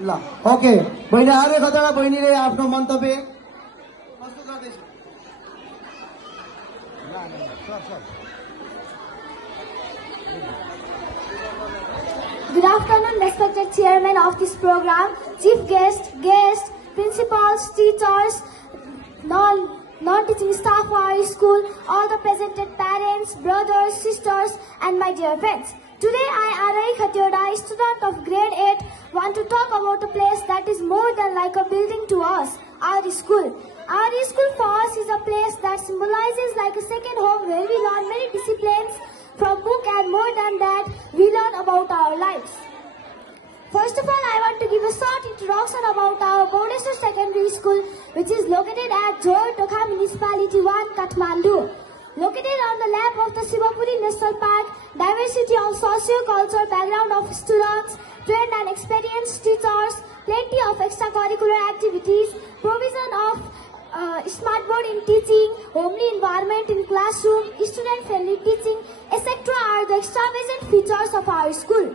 ल ओके बहिनी आर्य खतरा बहिनीले आफ्नो मन्तव्य प्रस्तुत गर्दैछ। Good afternoon, respected chairman of this program, chief guests, principals, teachers, non-teaching staff of our school, all the presented parents, brothers, sisters, and my dear friends. Today I, Arai Khatioda, student of grade 8, want to talk about a place that is more than like a building to us, our school. Our school for us is a place that symbolizes like a second home where we learn many disciplines from book, and more than that, we learn about our lives. First of all, I want to give a short introduction about our Bodheswar Secondary School, which is located at Jor Tokha Municipality 1, Kathmandu. Located on the lap of the Sivapuri National Park, diversity of socio-cultural background of students, trained and experienced teachers, plenty of extracurricular activities, provision of smart board in teaching, homely environment in classroom, student-friendly teaching, etc. are the extravagant features of our school.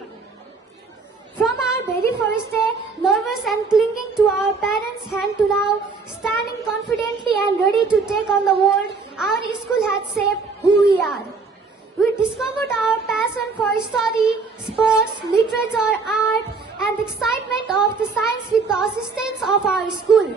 From our very first day, nervous and clinging to our parents' hand to now, standing confidently and ready to take on the world, our school has shaped who we are. We discovered our passion for study, sports, literature, art, and the excitement of the science with the assistance of our school.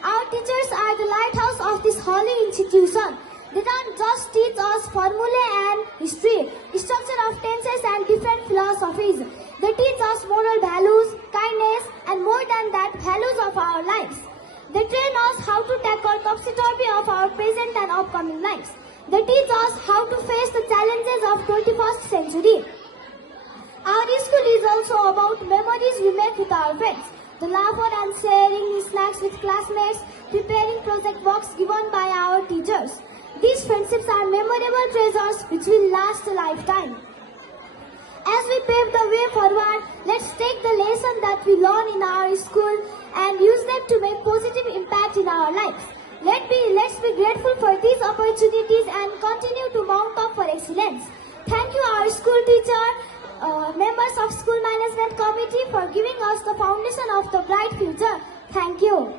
Our teachers are the lighthouse of this holy institution. They don't just teach us formulae and history, structure of tenses and different philosophies. They teach us moral values, kindness, and more than that, values of our lives. They train us how to tackle topsy-turvy of our present and upcoming lives. They teach us how to face the challenges of 21st century. Our school is also about memories we make with our friends. The laughter and sharing snacks with classmates, preparing project works given by our teachers. These friendships are memorable treasures which will last a lifetime. As we pave the way forward, let's take the lesson that we learn in our school and use them to make positive impact in our lives. Let's be grateful for these opportunities and continue to mount up for excellence. Thank you our school teacher, members of school management committee for giving us the foundation of the bright future. Thank you.